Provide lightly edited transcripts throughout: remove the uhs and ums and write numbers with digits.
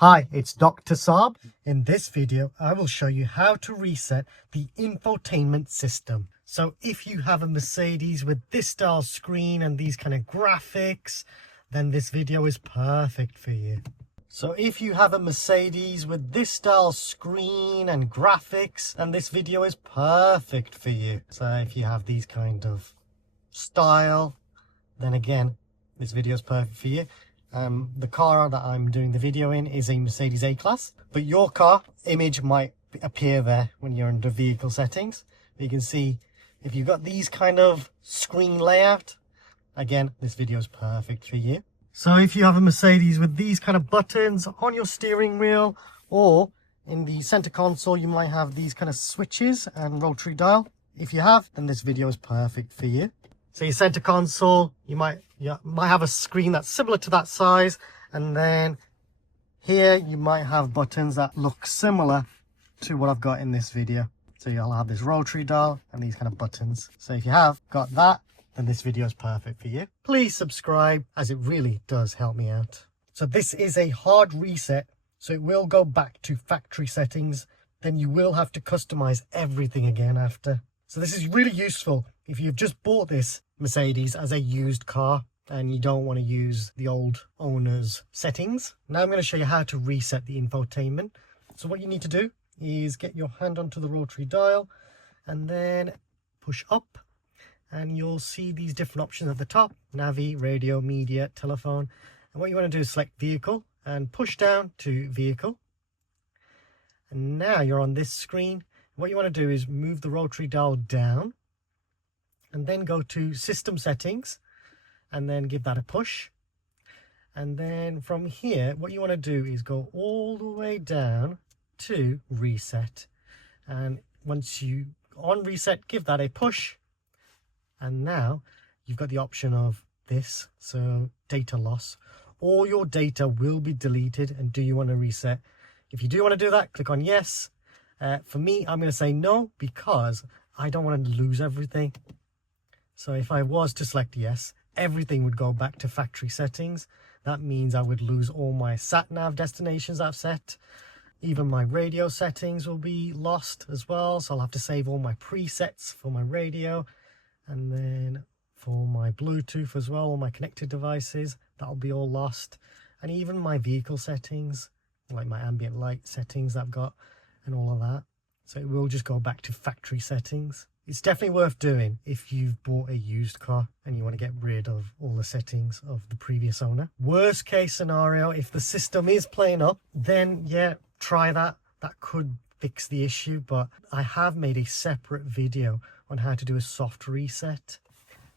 Hi, it's Dr. Saab. In this video, I will show you how to reset the infotainment system. So if you have a Mercedes with this style screen and these kind of graphics, then this video is perfect for you. So if you have a Mercedes with this style screen and graphics, then this video is perfect for you. So if you have these kind of style, then again, this video is perfect for you. The car that I'm doing the video in is a Mercedes A-Class, but your car image might appear there when you're under vehicle settings. You can see if you've got these kind of screen layout, again, this video is perfect for you. So if you have a Mercedes with these kind of buttons on your steering wheel, or in the center console, you might have these kind of switches and rotary dial. If you have, then this video is perfect for you. So your center console, you might have a screen that's similar to that size, and then here you might have buttons that look similar to what I've got in this video. So you'll have this rotary dial and these kind of buttons. So if you have got that, then this video is perfect for you. Please subscribe, as it really does help me out. So this is a hard reset, so it will go back to factory settings. Then you will have to customize everything again after. So this is really useful if you've just bought this Mercedes as a used car and you don't want to use the old owner's settings. Now I'm going to show you how to reset the infotainment. So what you need to do is get your hand onto the rotary dial and then push up, and you'll see these different options at the top: Navi, radio, media, telephone. And what you want to do is select vehicle and push down to vehicle. And now you're on this screen. What you want to do is move the rotary dial down and then go to system settings and then give that a push. And then from here, what you want to do is go all the way down to reset. And once you on reset, give that a push. And now you've got the option of this, so data loss. All your data will be deleted, and do you want to reset? If you do want to do that, click on yes. For me, I'm going to say no, because I don't want to lose everything. So if I was to select yes, everything would go back to factory settings. That means I would lose all my sat-nav destinations I've set. Even my radio settings will be lost as well. So I'll have to save all my presets for my radio. And then for my Bluetooth as well, all my connected devices, that'll be all lost. And even my vehicle settings, like my ambient light settings that I've got and all of that. So it will just go back to factory settings. It's definitely worth doing if you've bought a used car and you want to get rid of all the settings of the previous owner. Worst case scenario, if the system is playing up, then yeah, try that. That could fix the issue, but I have made a separate video on how to do a soft reset.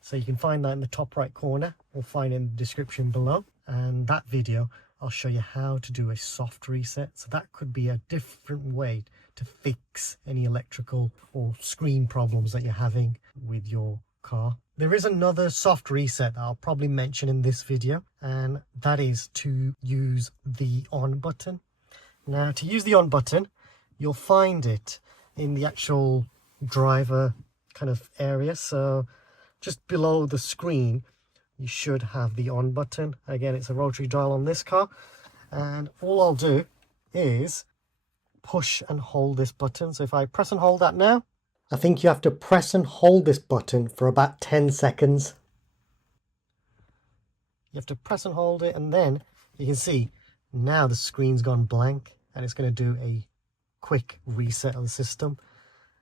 So you can find that in the top right corner, or find it in the description below. And that video, I'll show you how to do a soft reset. So that could be a different way to fix any electrical or screen problems that you're having with your car. There is another soft reset that I'll probably mention in this video, and that is to use the on button. Now, to use the on button, you'll find it in the actual driver kind of area. So just below the screen, you should have the on button. Again, it's a rotary dial on this car. And all I'll do is push and hold this button. So if I press and hold that now, I think you have to press and hold this button for about 10 seconds. You have to press and hold it, and then you can see now the screen's gone blank, and it's going to do a quick reset of the system.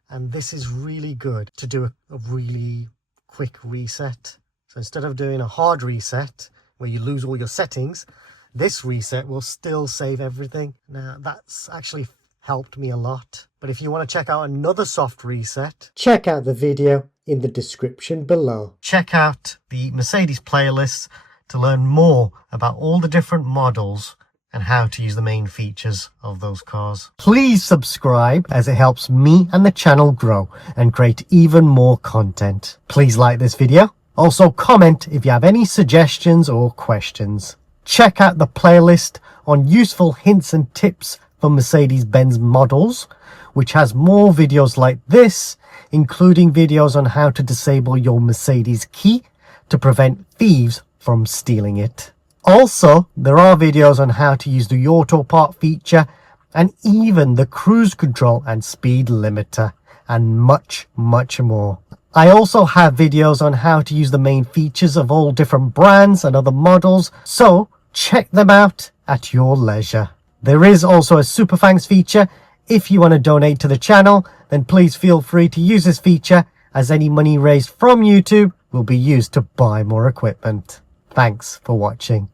And this is really good to do a really quick reset. So instead of doing a hard reset where you lose all your settings, this reset will still save everything. Now that's actually helped me a lot. But if you want to check out another soft reset, check out the video in the description below. Check out the Mercedes playlist to learn more about all the different models and how to use the main features of those cars. Please subscribe, as it helps me and the channel grow and create even more content. Please like this video. Also comment if you have any suggestions or questions. Check out the playlist on useful hints and tips for Mercedes-Benz models, which has more videos like this, including videos on how to disable your Mercedes key to prevent thieves from stealing it. Also, there are videos on how to use the auto park feature and even the cruise control and speed limiter and much more. I also have videos on how to use the main features of all different brands and other models, so check them out at your leisure. There is also a super thanks feature. If you want to donate to the channel, then please feel free to use this feature, as any money raised from YouTube will be used to buy more equipment. Thanks for watching.